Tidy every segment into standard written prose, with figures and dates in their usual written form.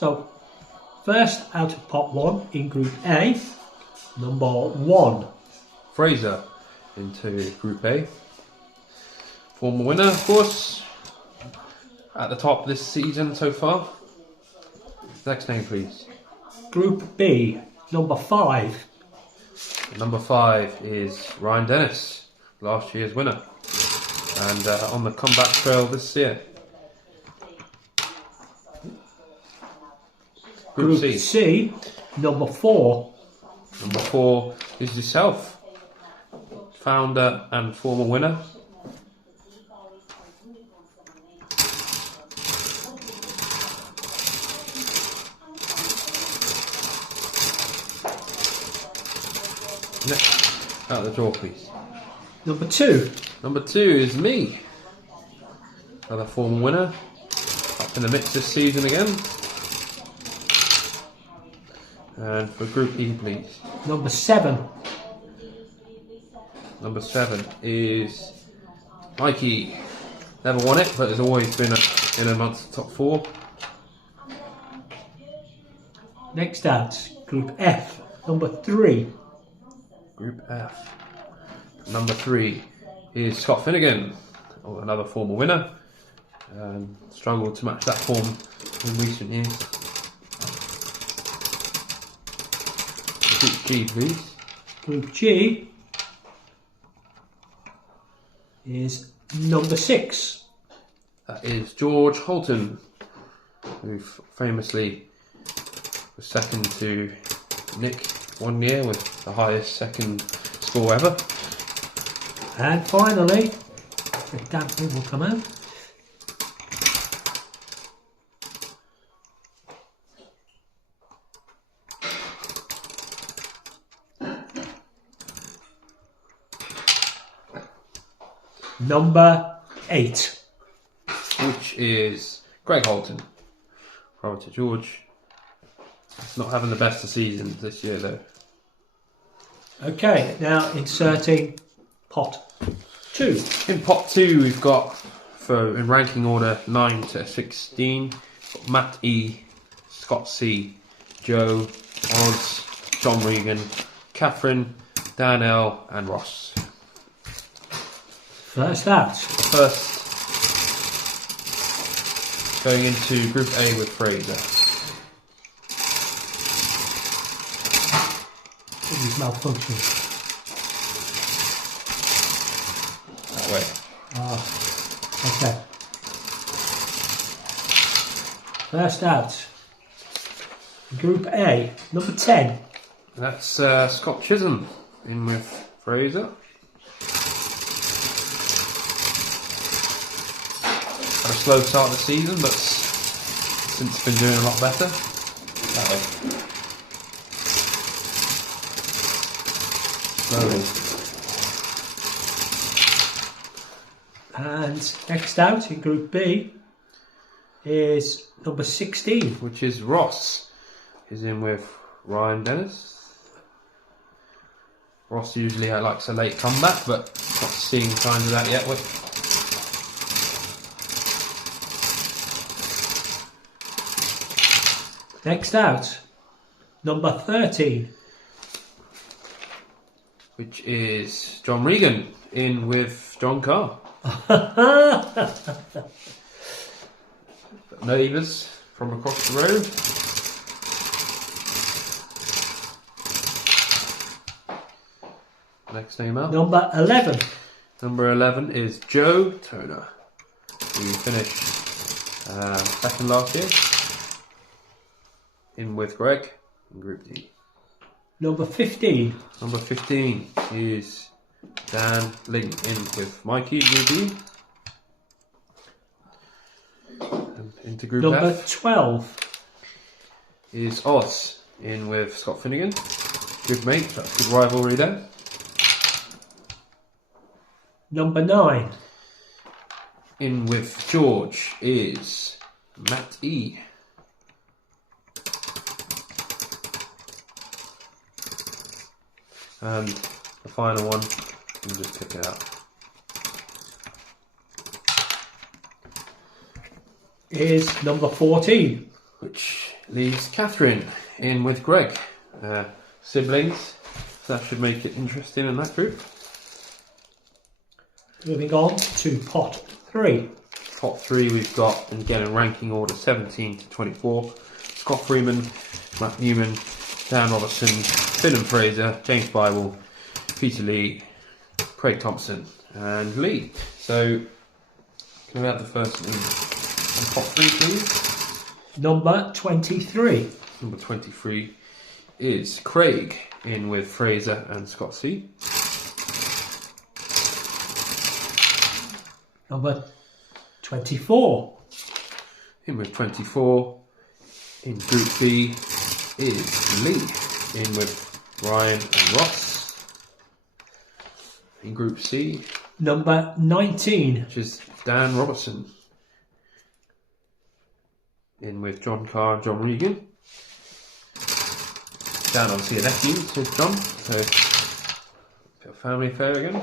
So, first out of pot 1 in Group A, number 1. Fraser into Group A. Former winner, of course, at the top this season so far. Next name, please. Group B, number 5. Number 5 is Ryan Dennis, last year's winner, and on the comeback trail this year. Group C, number 4. Number 4 is yourself, founder and former winner. Next, out of the draw, please. Number 2. Number 2 is me, another former winner, up in the mix this season again. And for Group E, please. Number 7. Number 7 is Mikey. Never won it, but has always been in amongst the top 4. Next out, Group F, number 3. Group F. Number 3 is Scott Finnegan, another former winner. Struggled to match that form in recent years. Group G, please. Group G is number 6. That is George Holton, who famously was second to Nick one year with the highest second score ever. And finally, the damper will come out. Number 8. Which is Greg Holton. Prior to George. He's not having the best of seasons this year though. Okay, now inserting pot 2. In pot 2 we've got, in ranking order 9 to 16, got Matt E, Scott C, Joe, Oz, John Regan, Catherine, Dan L and Ross. First out. First, going into Group A with Fraser. He's malfunctioning. That way. Okay. First out. Group A, number 10. That's Scott Chisholm in with Fraser. Had a slow start of the season, but since been doing a lot better. That way. Slowly. And next out in Group B is number 16. Which is Ross. He's in with Ryan Dennis. Ross usually likes a late comeback, but not seeing signs of that yet. Next out, number 13. Which is John Regan in with John Carr. Neighbours from across the road. Next name out. Number 11. Number 11 is Joe Toner, who finished second last year. In with Greg in Group D. Number 15. Number 15 is Dan Ling in with Mikey in Group D. And into Group Number F 12 is Oz in with Scott Finnegan. Good mate, that's good rivalry there. Number 9. In with George is Matt E. And the final one, you can just pick it out. Is number 14. which leaves Catherine in with Greg. Siblings, so that should make it interesting in that group. Moving on to pot 3. Pot 3 we've got, and again in ranking order 17 to 24, Scott Freeman, Matt Newman, Dan Robertson, Finn and Fraser, James Bible, Peter Lee, Craig Thompson and Lee. So can we have the first in on pot 3 please? Number 23. Number 23 is Craig in with Fraser and Scott C. Number 24. In with 24 in Group B is Lee in with Ryan and Ross. In Group C, Number 19. which is Dan Robertson in with John Carr and John Regan. Dan obviously a nephew to John, so a bit of family affair again.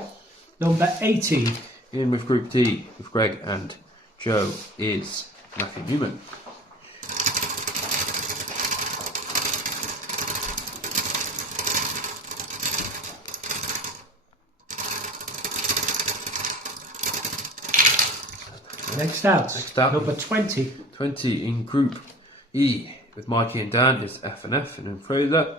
Number 18. In with Group D with Greg and Joe is Matthew Newman. Next out. Next out. Number 20. 20 in Group E with Mikey and Dan is F and F, and then Fraser.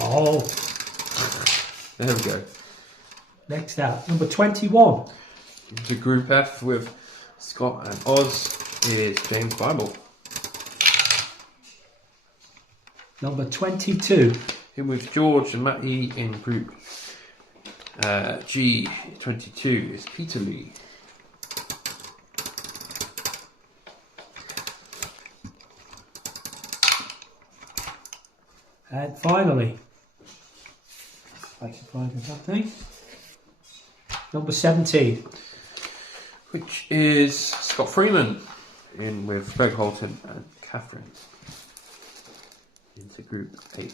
Oh, There we go. next out. Number 21. Into Group F with Scott and Oz is James Bible. Number 22. In with George and Matt E in Group G. 22 is Peter Lee. And finally, if I can find something. Number 17. Which is Scott Freeman in with Greg Holton and Catherine. Into Group H.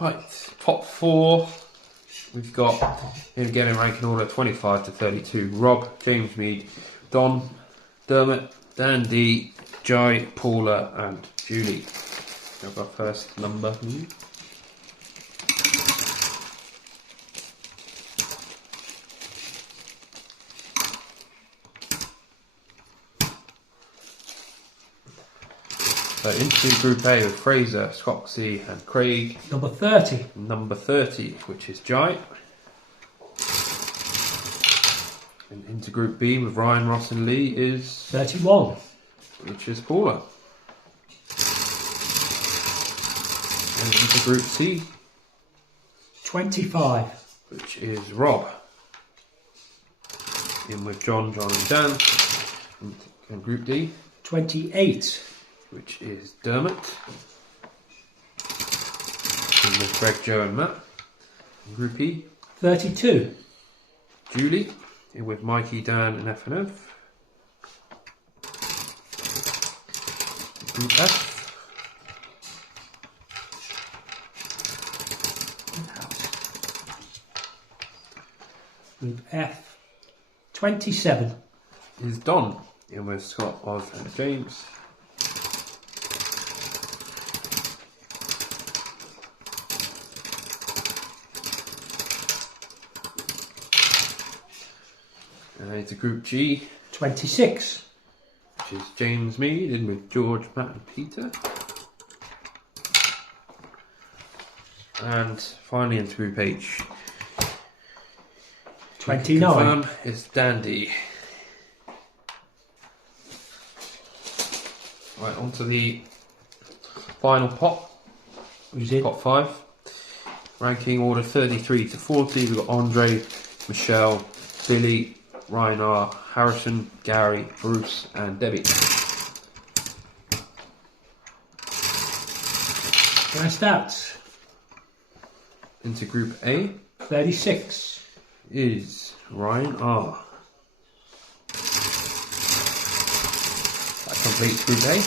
Right, top 4. We've got, again in ranking order, 25 to 32. Rob, James Mead, Don, Dermot, Dan D, Jai, Paula and Julie. I've got first number. So into Group A with Fraser, Scott C and Craig. Number 30. Number 30, which is Jai. And into Group B with Ryan, Ross and Lee is 31. which is Paula. And into Group C, 25. which is Rob. In with John, John and Dan. And Group D, 28. which is Dermot. In with Greg, Joe and Matt. And Group E, 32. Julie. In with Mikey, Dan and F and F. Group F, Group F. 27. is Don. In with Scott, Oz and James. And into Group G, 26. which is James Mead, in with George, Matt and Peter. And finally into Group H, 29. confirm is Dandy. Right, on to the final pot. Who's in? Pot 5. Ranking order 33 to 40. We've got Andre, Michelle, Billy, Ryan R, Harrison, Gary, Bruce and Debbie. Last out. Into Group A 36. is Ryan R. That completes Group A.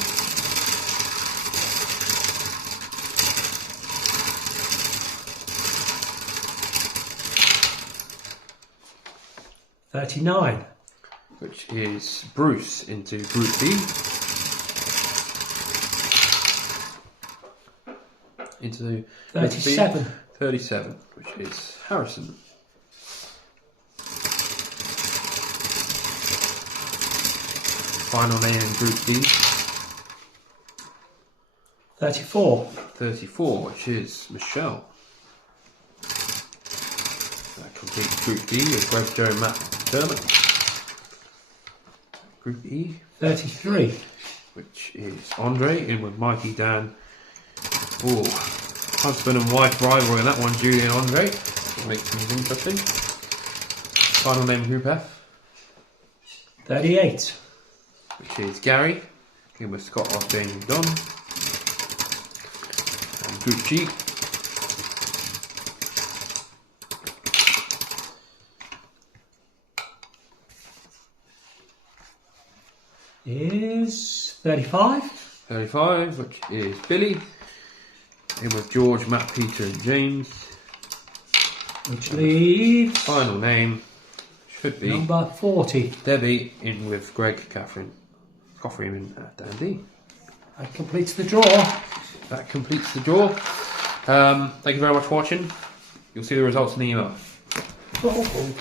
39. which is Bruce into Group B. Into 37. 37, which is Harrison. Final name in Group D. 34. 34, which is Michelle. That completes Group D with Greg, Joe, Matt, and Dermot. Group E. 33. Which is Andre in with Mikey, Dan. Oh, husband and wife rivalry in that one, Julie and Andre. That makes things interesting. Final name Group F. 38. Which is Gary in with Scott, Austin, and Don. And Group G. Is 35. 35, which is Billy in with George, Matt, Peter, and James. Which leaves Final name should be number 40. Debbie in with Greg, Catherine, and Dan D. That completes the draw. That completes the draw. Thank you very much for watching. You'll see the results in the email. Oh.